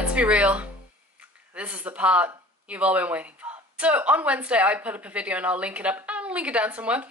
Let's be real, this is the part you've all been waiting for. So on Wednesday I put up a video, and I'll link it up and link it down somewhere,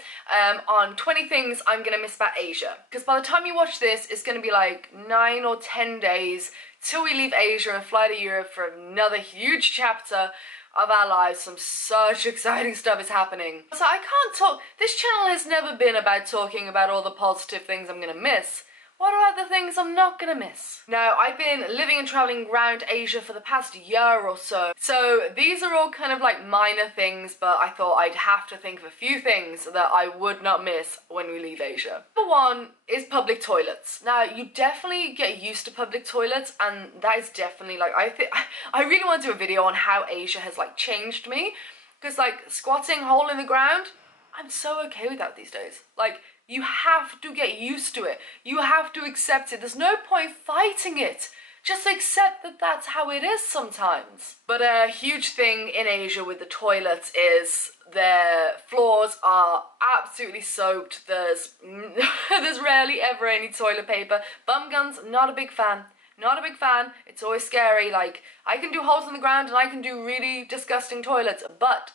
on 20 things I'm gonna miss about Asia. Because by the time you watch this, it's gonna be like 9 or 10 days till we leave Asia and fly to Europe for another huge chapter of our lives. Some such exciting stuff is happening. So I can't talk, this channel has never been about talking about all the positive things I'm gonna miss. What about the things I'm not gonna miss? Now, I've been living and traveling around Asia for the past year or so. So these are all kind of like minor things, but I thought I'd have to think of a few things that I would not miss when we leave Asia. Number one is public toilets. Now, you definitely get used to public toilets, and that is definitely like, I really want to do a video on how Asia has like changed me. Because like squatting hole in the ground, I'm so okay with that these days. Like, you have to get used to it. You have to accept it. There's no point fighting it. Just accept that that's how it is sometimes. But a huge thing in Asia with the toilets is their floors are absolutely soaked. There's rarely ever any toilet paper. Bum guns, not a big fan. Not a big fan. It's always scary. Like, I can do holes in the ground and I can do really disgusting toilets, but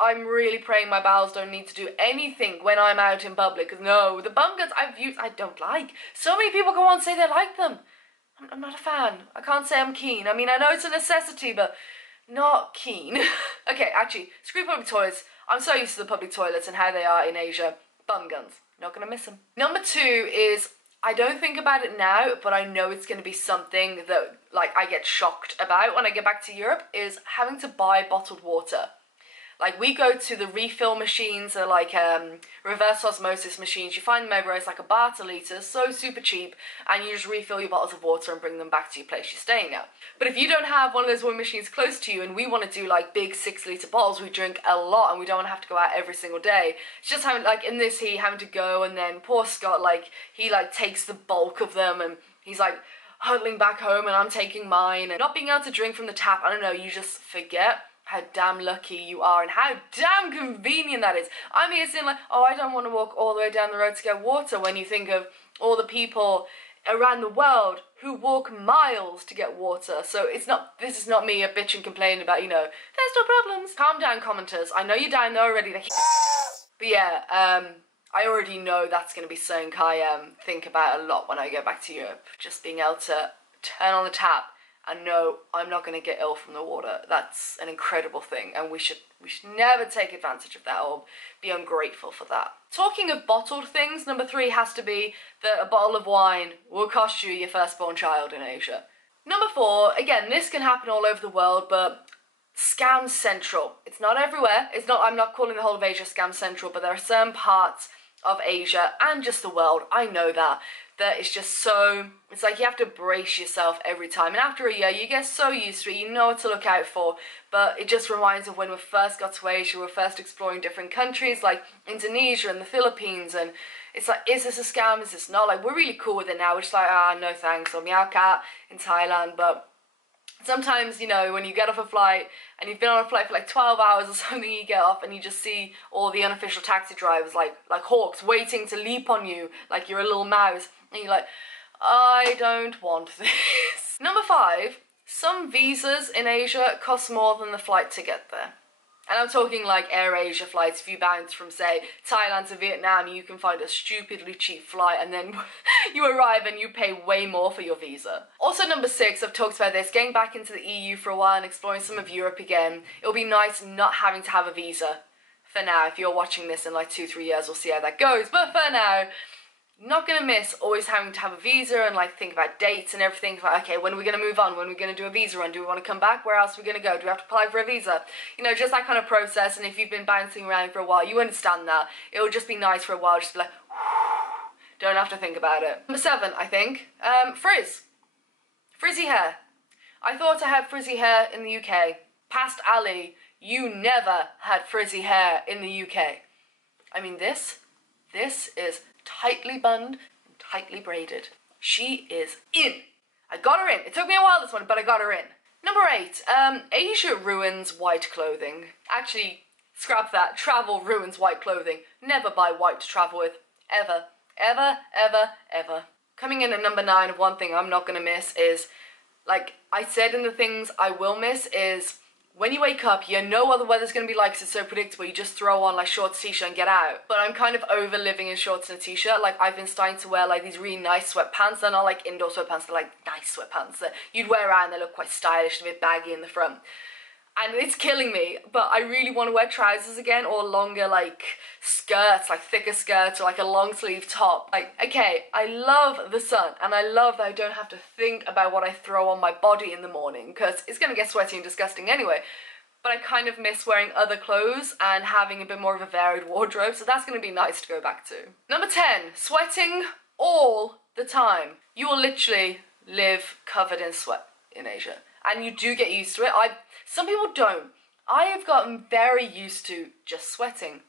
I'm really praying my bowels don't need to do anything when I'm out in public. Because no, the bum guns I've used, I don't like. So many people go on and say they like them. I'm not a fan. I can't say I'm keen. I mean, I know it's a necessity, but not keen. Okay, actually, screw public toilets. I'm so used to the public toilets and how they are in Asia. Bum guns. Not gonna miss them. Number two is, I don't think about it now, but I know it's gonna be something that, like, I get shocked about when I get back to Europe, is having to buy bottled water. Like, we go to the refill machines, or like reverse osmosis machines. You find them everywhere. It's like $1 a litre, so super cheap, and you just refill your bottles of water and bring them back to your place you're staying at. But if you don't have one of those one machines close to you, and we want to do like big 6-litre bottles, we drink a lot and we don't want to have to go out every single day. It's just having, like in this heat, having to go, and then poor Scott, like, he like takes the bulk of them, and he's like huddling back home, and I'm taking mine, and not being able to drink from the tap. I don't know, you just forget how damn lucky you are and how damn convenient that is. I'm here saying like, oh, I don't want to walk all the way down the road to get water, when you think of all the people around the world who walk miles to get water. So this is not me a bitch and complaining about, you know, there's no problems. Calm down, commenters. I know you're down there already. But yeah, I already know that's going to be something I think about a lot when I go back to Europe. Just being able to turn on the tap and know I'm not going to get ill from the water. That's an incredible thing, and we should never take advantage of that or be ungrateful for that. Talking of bottled things, number three has to be that a bottle of wine will cost you your firstborn child in Asia. Number four, again, this can happen all over the world, but scam central. It's not everywhere. I'm not calling the whole of Asia scam central, but there are certain parts of Asia and just the world, I know that it's just so, it's like you have to brace yourself every time, and after a year you get so used to it, you know what to look out for. But it just reminds of when we first got to Asia, we were first exploring different countries like Indonesia and the Philippines, and it's like, is this a scam, is this not? Like, we're really cool with it now, we're just like, no thanks, or meow cat in Thailand. But sometimes, you know, when you get off a flight and you've been on a flight for like 12 hours or something, you get off and you just see all the unofficial taxi drivers like hawks waiting to leap on you like you're a little mouse, and you're like, I don't want this. Number five, some visas in Asia cost more than the flight to get there. And I'm talking like Air Asia flights. If you bounce from, say, Thailand to Vietnam, you can find a stupidly cheap flight, and then you arrive and you pay way more for your visa. Also, number six, I've talked about this, getting back into the EU for a while and exploring some of Europe again. It'll be nice not having to have a visa for now. If you're watching this in like 2-3 years, we'll see how that goes. But for now, not gonna miss always having to have a visa and like think about dates and everything. Like, okay, when are we gonna move on? When are we gonna do a visa run? Do we want to come back? Where else are we gonna go? Do we have to apply for a visa? You know, just that kind of process. And if you've been bouncing around for a while, you understand that. It'll just be nice for a while, just be like, don't have to think about it. Number seven, I think, frizz. Frizzy hair. I thought I had frizzy hair in the UK. Past Ali, you never had frizzy hair in the UK. I mean, this is tightly bunned and tightly braided. She is in. I got her in. It took me a while this one, but I got her in. Number eight, Asia ruins white clothing. Actually, scrap that. Travel ruins white clothing. Never buy white to travel with. Ever. Ever, ever, ever. Coming in at number nine of one thing I'm not gonna miss is Like I said in the things I will miss is when you wake up, you know what the weather's going to be like because it's so predictable. You just throw on like shorts, t-shirt and get out. But I'm kind of over living in shorts and a t-shirt. Like I've been starting to wear like these really nice sweatpants. They're not like indoor sweatpants, they're like nice sweatpants that you'd wear around. They look quite stylish and a bit baggy in the front. And it's killing me, but I really want to wear trousers again or longer like skirts, like thicker skirts or like a long sleeve top. Like, okay, I love the sun and I love that I don't have to think about what I throw on my body in the morning because it's going to get sweaty and disgusting anyway. But I kind of miss wearing other clothes and having a bit more of a varied wardrobe, so that's going to be nice to go back to. Number 10, sweating all the time. You will literally live covered in sweat in Asia. And you do get used to it. Some people don't. I have gotten very used to just sweating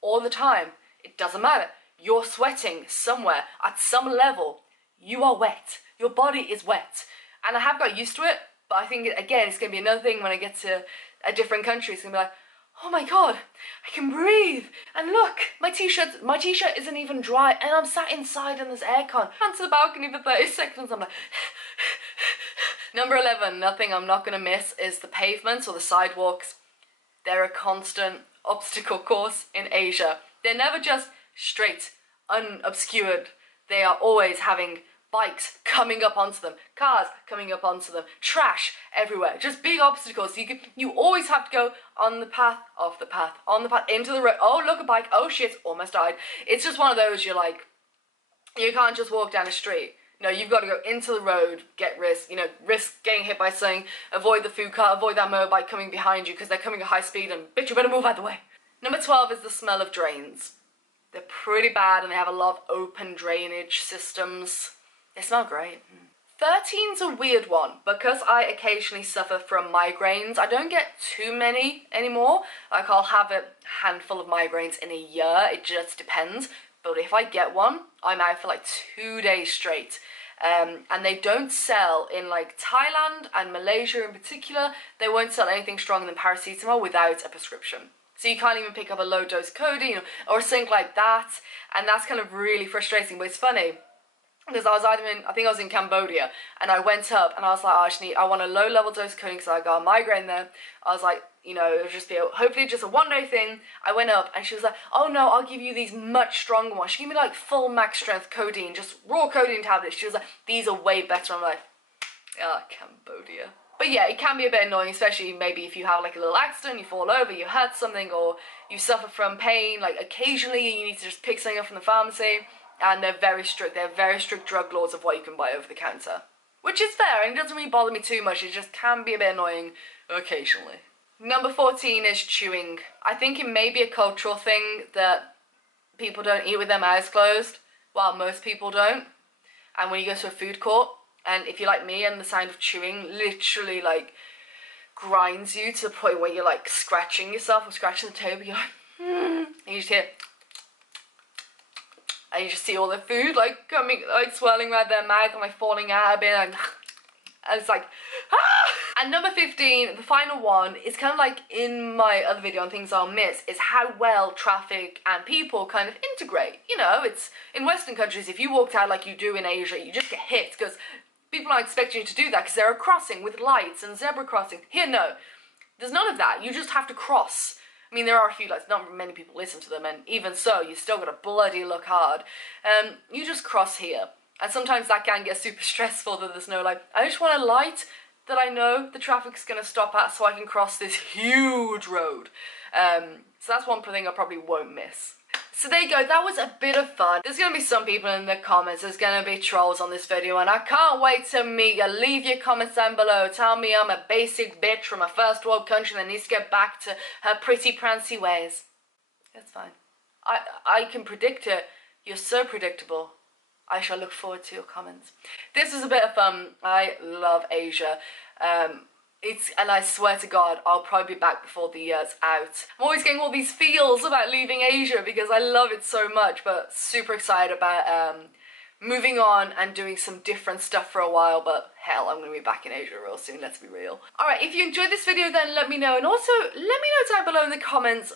all the time. It doesn't matter. You're sweating somewhere at some level. You are wet. Your body is wet. And I have got used to it, but I think, again, it's going to be another thing when I get to a different country. It's going to be like, oh my God, I can breathe. And look, my t-shirt isn't even dry and I'm sat inside in this aircon. Went to the balcony for 30 seconds. I'm like... Number 11, nothing I'm not going to miss is the pavements or the sidewalks. They're a constant obstacle course in Asia. They're never just straight, unobscured. They are always having bikes coming up onto them, cars coming up onto them, trash everywhere, just big obstacles. You always have to go on the path, off the path, on the path, into the road. Oh, look, a bike. Oh shit, almost died. It's just one of those, you're like, you can't just walk down the street. No, you've got to go into the road, risk getting hit by something, avoid the food car, avoid that motorbike coming behind you because they're coming at high speed and bitch, you better move out of the way. Number 12 is the smell of drains. They're pretty bad and they have a lot of open drainage systems. They smell great. 13's a weird one because I occasionally suffer from migraines. I don't get too many anymore. Like I'll have a handful of migraines in a year. It just depends. But if I get one, I'm out for like 2 days straight. And they don't sell in like Thailand and Malaysia in particular. They won't sell anything stronger than paracetamol without a prescription. So you can't even pick up a low dose codeine or something like that. And that's kind of really frustrating. But it's funny because I think I was in Cambodia and I went up and I was like, oh, I want a low level dose of codeine because I got a migraine there. I was like, it'll just be hopefully just a one-day thing. I went up and she was like, oh no, I'll give you these much stronger ones. She gave me like full max strength codeine, just raw codeine tablets. She was like, these are way better. I'm like, Cambodia. But yeah, it can be a bit annoying, especially maybe if you have like a little accident, you fall over, you hurt something, or you suffer from pain. Like occasionally you need to just pick something up from the pharmacy, and they're very strict. They're very strict drug laws of what you can buy over the counter. Which is fair, and it doesn't really bother me too much. It just can be a bit annoying occasionally. Number 14 is chewing. I think it may be a cultural thing that people don't eat with their mouths closed, while most people don't. And when you go to a food court, and if you're like me and the sound of chewing literally like grinds you to the point where you're like scratching yourself or scratching the table, you're like, and you just hear, and you just see all the food like coming, like swirling around their mouth and like falling out a bit, and it's like, ah! And number 15, the final one, is kind of like in my other video on things I'll miss, is how well traffic and people kind of integrate. It's in Western countries, if you walked out like you do in Asia, you just get hit because people aren't expecting you to do that because they're a crossing with lights and zebra crossing. Here, no. There's none of that. You just have to cross. I mean, there are a few lights, not many people listen to them, and even so, you still got to bloody look hard. You just cross here. And sometimes that can get super stressful that there's no light. I just want a light that I know the traffic's going to stop at so I can cross this huge road. So that's one thing I probably won't miss. So there you go, that was a bit of fun. There's going to be some people in the comments, there's going to be trolls on this video, and I can't wait to meet you. Leave your comments down below. Tell me I'm a basic bitch from a first world country that needs to get back to her pretty prancy ways. That's fine. I can predict it. You're so predictable. I shall look forward to your comments. This was a bit of fun. I love Asia. And I swear to God, I'll probably be back before the year's out. I'm always getting all these feels about leaving Asia because I love it so much, but super excited about moving on and doing some different stuff for a while, but hell, I'm going to be back in Asia real soon, let's be real. Alright, if you enjoyed this video, then let me know, and also let me know down below in the comments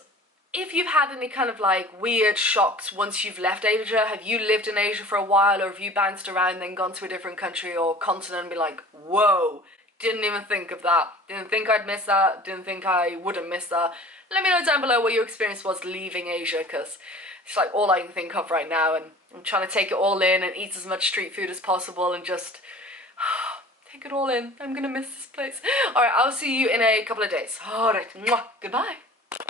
if you've had any kind of like weird shocks once you've left Asia, have you lived in Asia for a while, or have you bounced around then gone to a different country or continent and be like, whoa, didn't even think of that, didn't think I'd miss that, didn't think I wouldn't miss that. Let me know down below what your experience was leaving Asia, because it's like all I can think of right now, and I'm trying to take it all in and eat as much street food as possible and just take it all in. I'm gonna miss this place. Alright, I'll see you in a couple of days. Alright, goodbye.